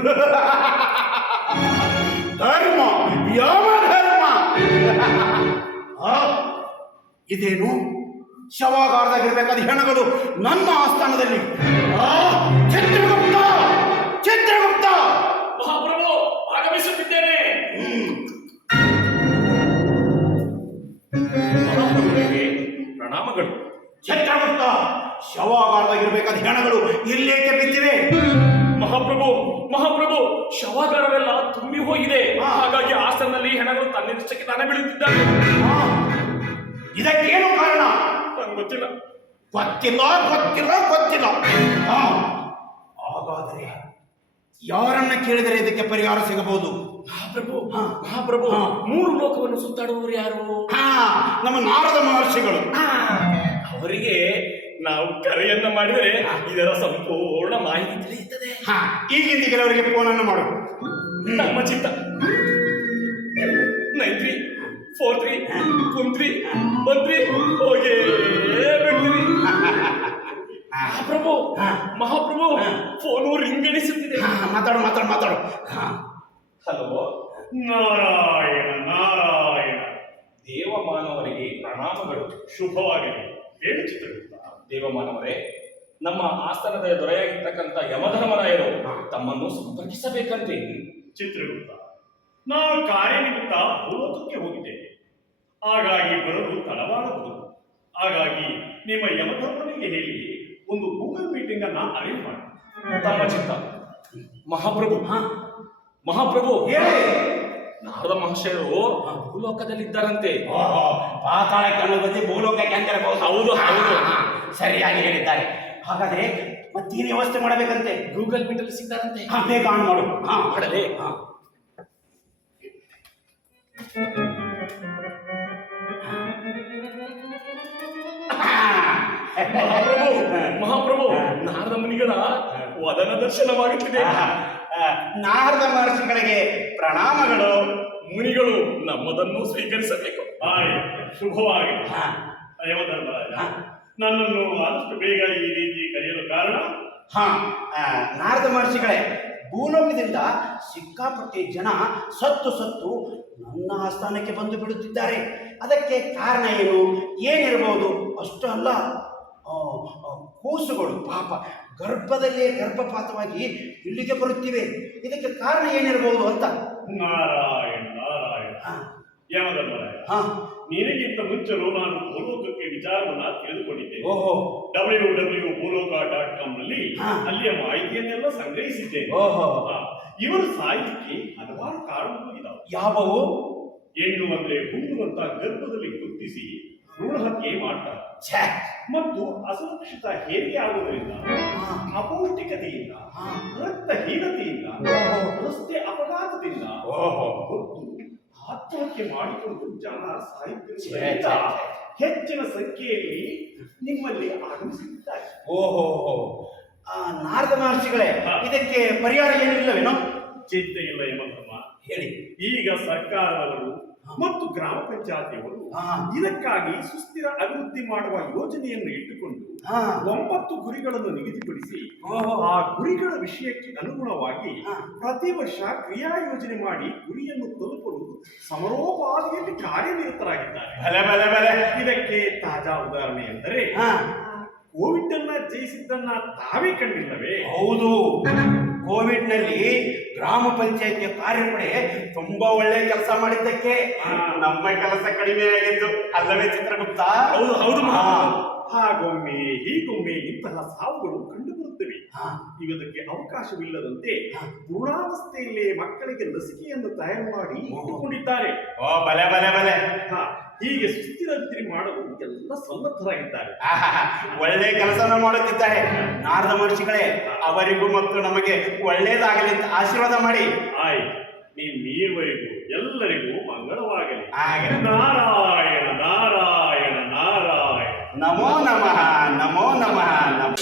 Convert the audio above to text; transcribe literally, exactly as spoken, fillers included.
ಧರ್ಮ ಯಾವ ಧರ್ಮ? ಆ, ಇದೇನು ಶವಾಗಾರದಾಗಿರ್ಬೇಕಾದ ಹೆಣಗಳು ನನ್ನ ಆಸ್ಥಾನದಲ್ಲಿ? ಆ, ಚಿತ್ರಗುಪ್ತ ಚಿತ್ರಗುಪ್ತ ಮಹಾಪ್ರಭು ಆಗಮಿಸುತ್ತಿದ್ದೇನೆ. ಮಹಾಪ್ರಭುವಿಗೆ ಪ್ರಣಾಮಗಳು. ಚಿತ್ರಗುಪ್ತ, ಶವಾಗಾರದಾಗಿರ್ಬೇಕಾದ ಹೆಣಗಳು ಇಲ್ಲೇಕೆ ಬಿದ್ದಿವೆ? ಮಹಾಪ್ರಭು ಮಹಾಪ್ರಭು ಶವಾಗಾರವೆಲ್ಲ ತುಂಬಿ ಹೋಗಿದೆ. ಹಾಗಾಗಿ ಆಸನದಲ್ಲಿ ಹೆಣಗಳು ತನ್ನಿಷ್ಟಕ್ಕೆ ತಾನೇ ಬೀಳುತ್ತಿದ್ದಾವೆ. ಆ, ಇದಕ್ಕೇನು ಕಾರಣ? ನಂಗೆ ಗೊತ್ತಿಲ್ಲ. ಗೊತ್ತಿಲ್ಲ ಗೊತ್ತಿಲ್ಲ ಗೊತ್ತಿಲ್ಲ ಆ, ಹಾಗಾದರೆ ಯಾರನ್ನ ಕೇಳಿದರೆ ಇದಕ್ಕೆ ಪರಿಹಾರ ಸಿಗಬಹುದು? ಮಹಾಪ್ರಭು ಹಾ. ಮಹಾಪ್ರಭು ಹಾ. ಮೂರು ಲೋಕವನ್ನು ಸುತ್ತಾಡುವವರು ಯಾರು? ಹಾ, ನಮ್ಮ ನಾರದ ಮಹರ್ಷಿಗಳು. ಅವರಿಗೆ ನಾವು ಕರೆಯನ್ನ ಮಾಡಿದರೆ ಇದರ ಸಂಪೂರ್ಣ ಮಾಹಿತಿ ತಿಳಿಯುತ್ತದೆ. ಹಾ, ಈಗಿಂದ ಕೆಲವರಿಗೆ ಫೋನನ್ನು ಮಾಡು. ನಮ್ಮ ಚಿತ್ತ nine three four three one three one three ಹೋಗೇ ಬಿಡ್ತೀವಿ. ಮಹಾಪ್ರಭು ಮಹಾಪ್ರಭು ಫೋನು ರಿಂಗಣಿಸುತ್ತಿದೆ. ಹಾ, ಮಾತಾಡು ಮಾತಾಡು ಮಾತಾಡು. ಹಾ, ಹಲೋ. ನಾರಾಯಣ ನಾರಾಯಣ. ದೇವಮಾನವರಿಗೆ ಪ್ರಣಾಮಗಳು. ಶುಭವಾಗಲಿ. ಹೇಳು ಚಿತ್ರಗುಪ್ತ. ದೇವಮಾನವರೇ, ನಮ್ಮ ಆಸ್ಥಾನದ ದೊರೆಯಾಗಿರ್ತಕ್ಕಂಥ ಯಮಧರ್ಮರಾಯರು ತಮ್ಮನ್ನು ಸಂಪರ್ಕಿಸಬೇಕಂತೆ. ಚಿತ್ರಗುಪ್ತ, ನಾನು ಕಾರ್ಯನಿಮಿತ್ತ ಭೂಲೋಕಕ್ಕೆ ಹೋಗಿದ್ದೇನೆ. ಹಾಗಾಗಿ ಬರಲು ತಡವಾಗಬಹುದು. ಹಾಗಾಗಿ ನಿಮ್ಮ ಯಮಧರ್ಮನಿಗೆ ಹೇಳಿ ಒಂದು ಗೂಗಲ್ ಮೀಟಿಂಗ್ ಅನ್ನ ಅರೇಂಜ್ ಮಾಡಿ. ತಮ್ಮ ಚಿತ್ತ. ಮಹಾಪ್ರಭು ಮಹಾಪ್ರಭು ಹೇಳಿ. ನಾರದ ಮಹರ್ಷಿಯರು ಭೂಲೋಕದಲ್ಲಿದ್ದಾರಂತೆ. ಓಹೋ, ಪಾತಾಳಕ್ಕೆ ಅನ್ನೋ ಬದಲು ಭೂಲೋಕಕ್ಕೆ ಅಂತ ಇರಬಹುದು. ಹೌದು ಹೌದು. ಹಾ, ಸರಿಯಾಗಿ ಹೇಳಿದ್ದಾರೆ. ಹಾಗಾದ್ರೆ ಮತ್ತೇನು ವ್ಯವಸ್ಥೆ ಮಾಡಬೇಕಂತೆ? ಗೂಗಲ್ ಮೀಟ್ ಅಲ್ಲಿ ಸಿಗ್ತಾರಂತೆ. ಹಾ, ಬೇಗ ಆನ್ ಮಾಡು. ಹಾ, ಮಾಡಲೇ. ಹಾ. ಮಹಾಪ್ರಭು ಮಹಾಪ್ರಭು ನಾರದ ಮುನಿಗಳ ವದನ ದರ್ಶನವಾಗುತ್ತಿದೆ. ನಾರದ ಮಹರ್ಷಿಗಳಿಗೆ ಪ್ರಣಾಮಗಳು. ಮುನಿಗಳು ನಮ್ಮದನ್ನು ಸ್ವೀಕರಿಸಬೇಕು. ಹಾಯ್, ಶುಭವಾಗಿ. ಹಾ, ಯಮಧರ್ಮರಾಜ, ನನ್ನನ್ನು ಆದಷ್ಟು ಬೇಗ ಈ ರೀತಿ ಕರೆಯಲು ಕಾರಣ? ಹಾ, ಆ, ನಾರದ ಮಹರ್ಷಿಗಳೇ, ಭೂಲೋಕದಿಂದ ಸಿಕ್ಕಾಪಟ್ಟೆ ಜನ ಸತ್ತು ಸತ್ತು ನನ್ನ ಆಸ್ಥಾನಕ್ಕೆ ಬಂದು ಬಿಡುತ್ತಿದ್ದಾರೆ. ಅದಕ್ಕೆ ಕಾರಣ ಏನು, ಏನಿರಬಹುದು? ಅಷ್ಟು ಅಲ್ಲ, ಆ, ಆ, ಕೂಸುಗಳು ಪಾಪ ಗರ್ಭದಲ್ಲೇ ಗರ್ಭಪಾತವಾಗಿ ಇಲ್ಲಿಗೆ ಬರುತ್ತಿವೆ. ಇದಕ್ಕೆ ಕಾರಣ ಏನಿರಬಹುದು ಅಂತ. ನಾರಾಯಣ ನಾರಾಯಣ. ಹಾ, ಯಮಧರ್ಮರಾಜ, ಹಾ, ನಿನಗಿಂತ ಮುಂಚೆನೂ ನಾನು ಭೂಲೋಕಕ್ಕೆ ವಿಚಾರವನ್ನ ತಿಳಿದುಕೊಂಡಿದ್ದೇನೆ. ಓಹೋ, W W Bhuloka dot com ನಲ್ಲಿ ಹಾ. ಅಲ್ಲಿಯ ಮಾಹಿತಿಯನ್ನೆಲ್ಲ ಸಂಗ್ರಹಿಸಿದ್ದೇನೆ. ಓಹೋ. ಹಾ, ಇವರು ಸಾಹಿತ್ಯಕ್ಕೆ ಹಲವಾರು ಕಾರಣಗಳು ಇದಾವೆ. ಯಾವುವು? ಹೆಣ್ಣು ಅಂದ್ರೆ ಹುಣ್ಣುವಂತ ಗರ್ಭದಲ್ಲಿ ಗುರುತಿಸಿ ಭ್ರೂಣ ಹತ್ಯೆ ಮಾಡ್ತಾರೆ. ಛೇ, ಮತ್ತು ಅಸುರಕ್ಷಿತ ಹೇರಿಕೆ ಆಗುವುದರಿಂದ, ಹಾ, ಅಪೌಷ್ಟಿಕತೆಯಿಂದ, ಹಾ, ರಕ್ತಹೀನತೆಯಿಂದ, ಓಹೋ. ರಸ್ತೆ ಅಪಘಾತದಿಂದ ಓಹೋ. ಮತ್ತು ಆತ್ಮಹತ್ಯೆ ಮಾಡಿಕೊಂಡು ಜನ ಛೇ, ಸಾಹಿತ್ಯದಿಂದ ಛೇ, ಹೆಚ್ಚಿನ ಸಂಖ್ಯೆಯಲ್ಲಿ ನಿಮ್ಮಲ್ಲಿ ಆಗಮಿಸುತ್ತಿದ್ದಾರೆ. ಓಹೋ. ಆ, ನಾರದ ಮಹರ್ಷಿಗಳೇ, ಹಾ. ಇದಕ್ಕೆ ಪರಿಹಾರ ಏನಿಲ್ಲವೇನೋ? ಚಿಂತೆ ಇಲ್ಲ ಯಮಧರ್ಮ. ಹೇಳಿ. ಈಗ ಸರ್ಕಾರದವರು ಮತ್ತು ಗ್ರಾಮ ಪಂಚಾಯತಿಯವರು ಹಾ. ಇದಕ್ಕಾಗಿ ಸುಸ್ಥಿರ ಅಭಿವೃದ್ಧಿ ಮಾಡುವ ಯೋಜನೆಯನ್ನು ಇಟ್ಟುಕೊಂಡು ಹಾ. ಒಂಬತ್ತು ಗುರಿಗಳನ್ನು ನಿಗದಿಪಡಿಸಿ ಓಹೋ. ಆ ಗುರಿಗಳ ವಿಷಯಕ್ಕೆ ಅನುಗುಣವಾಗಿ ಹಾ. ಪ್ರತಿ ವರ್ಷ ಕ್ರಿಯಾ ಯೋಜನೆ ಮಾಡಿ ಗುರಿಯನ್ನು ತಲುಪಲು ಸಮರೋಪಾದಿಯಲ್ಲಿ ಕಾರ್ಯನಿರತರಾಗಿದ್ದಾರೆ. ಬಲೆ ಬಲೆ ಬಲೆ. ಇದಕ್ಕೆ ತಾಜಾ ಉದಾಹರಣೆ ಎಂದರೆ ಹಾ, ಕೋವಿಡ್ ಅನ್ನ ಜಯಿಸಿದ್ದನ್ನ ತಾವೇ ಕಂಡಿಲ್ಲವೇ? ಹೌದು. ಕೋವಿಡ್ ನಲ್ಲಿ ಗ್ರಾಮ ಪಂಚಾಯತಿಯ ಕಾರ್ಯಪಡೆ ತುಂಬಾ ಒಳ್ಳೆ ಕೆಲಸ ಮಾಡಿದ್ದಕ್ಕೆ ಹಾ. ನಮ್ಮ ಕೆಲಸ ಕಡಿಮೆ ಆಗಿದ್ದು ಅಲ್ಲವೇ ಚಿತ್ರಗುಪ್ತ? ಹೌದು ಹೌದು ಹಾ. ಮಹಾಪ್ರಭು. ಹಾಗೊಮ್ಮೆ ಹೀಗೊಮ್ಮೆ ಇಂತಹ ಸಾವುಗಳು ಕಂಡುಬರುತ್ತವೆ. ಹಾ. ಇದಕ್ಕೆ ಅವಕಾಶವಿಲ್ಲದಂತೆ ಹಾ. ಭ್ರೂಣಾವಸ್ಥೆಯಲ್ಲೇ ಮಕ್ಕಳಿಗೆ ಲಸಿಕೆಯನ್ನು ತಯಾರು ಮಾಡಿ ಇಟ್ಟುಕೊಂಡಿದ್ದಾರೆ. ಓ, ಬಲೆ ಬಲೆ ಬಲೆ. ಹಾ, ಹೀಗೆ ಸುಸ್ಥಿರ ಅಭಿವೃದ್ಧಿ ಮಾಡಲು ಎಲ್ಲ ಸನ್ನದ್ಧರಾಗಿದ್ದಾರೆ. ಆಹಾಹಾ, ಒಳ್ಳೆ ಕೆಲಸನ ಮಾಡುತ್ತಿದ್ದಾರೆ. ನಾರದ ಮಹರ್ಷಿಗಳೇ, ಅವರಿಗೂ ಮತ್ತು ನಮಗೆ ಒಳ್ಳೇದಾಗಲಿ ಅಂತ ಆಶೀರ್ವಾದ ಮಾಡಿ. ಆಯ್, ನೀನ್ ನೀವರಿಗೂ ಎಲ್ಲರಿಗೂ ಮಂಗಳವಾಗಲಿ. ಹಾಗೆ. ನಾರಾಯಣ ನಾರಾಯಣ ನಾರಾಯಣ. ನಮೋ ನಮಃ ನಮೋ ನಮಃ ನಮೋ